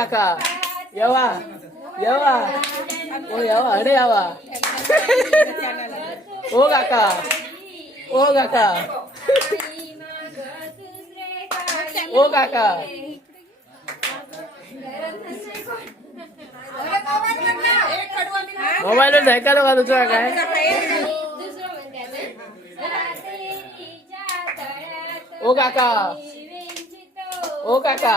काका यावा. यावा. ओ यावा. अरे यावा. ओ काका. ओ काका. ओ काका. मोबाईल ऐकायला का दुसरा काय? ओ काका. ओ काका.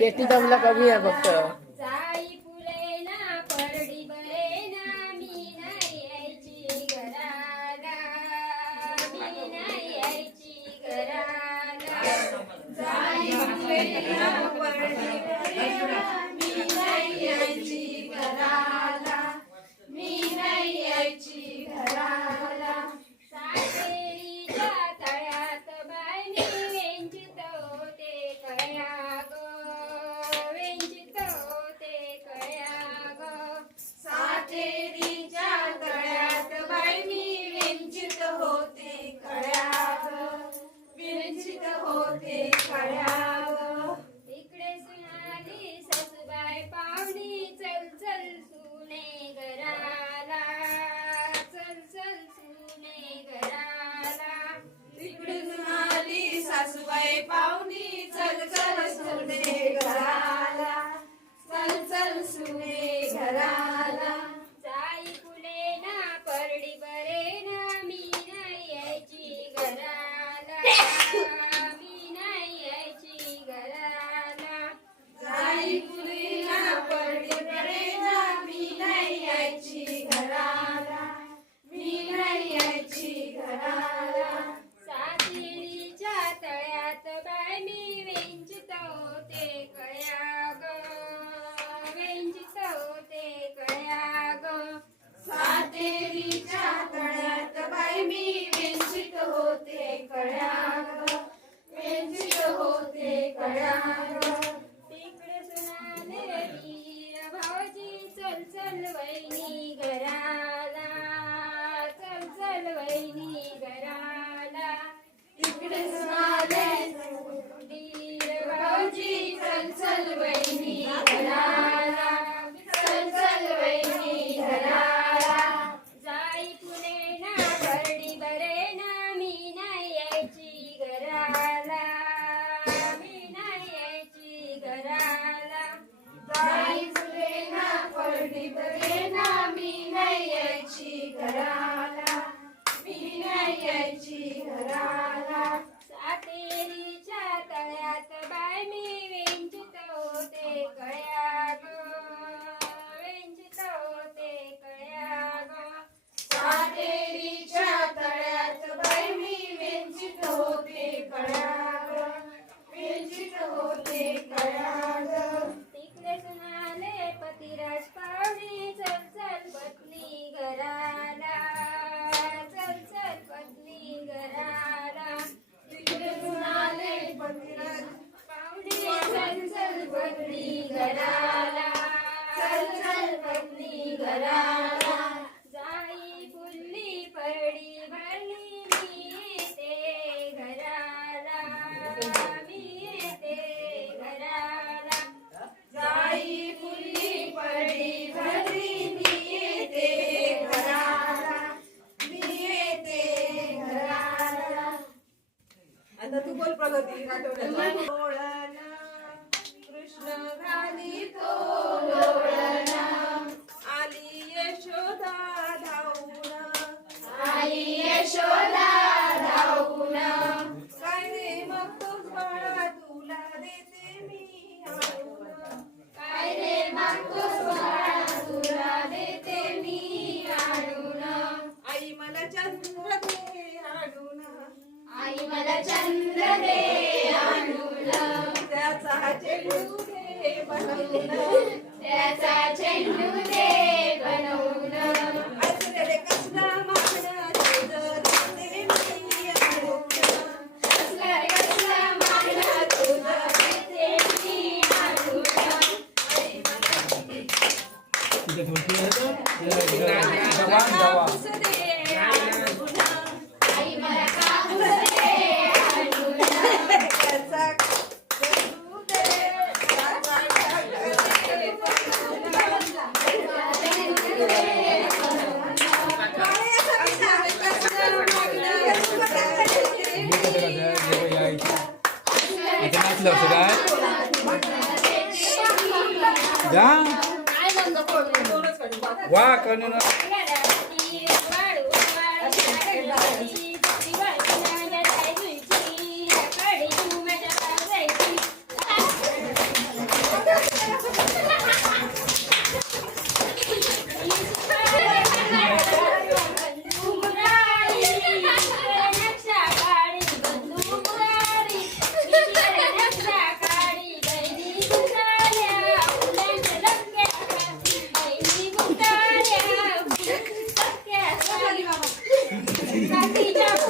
que esto es la comida, doctor. te. Krishna घाली तो आली यशोदा धावून आई यशोदा धावून काय रे मग तोच बाळा तुला देते मी आणून काय रे बाळा तुला देते मी आणून आई मला चंद्र दे आणून. आई मला चंद्र त्याचा चेंडू दे war, können wir noch.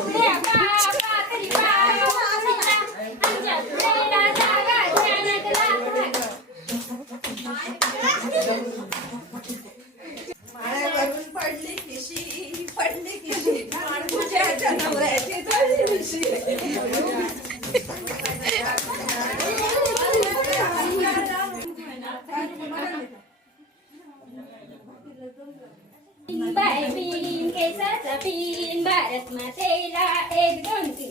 करून काकीच्या पुढ्या बाबा तरी बाबा आमच्या पुढेला जागा ध्यानात लागला माळ्यावरून पडली किशी पडली किशी तुझ्या नवऱ्याची झाली मिशी बाय बीन केसाचा बीन भारत मातेला एक दोन तीन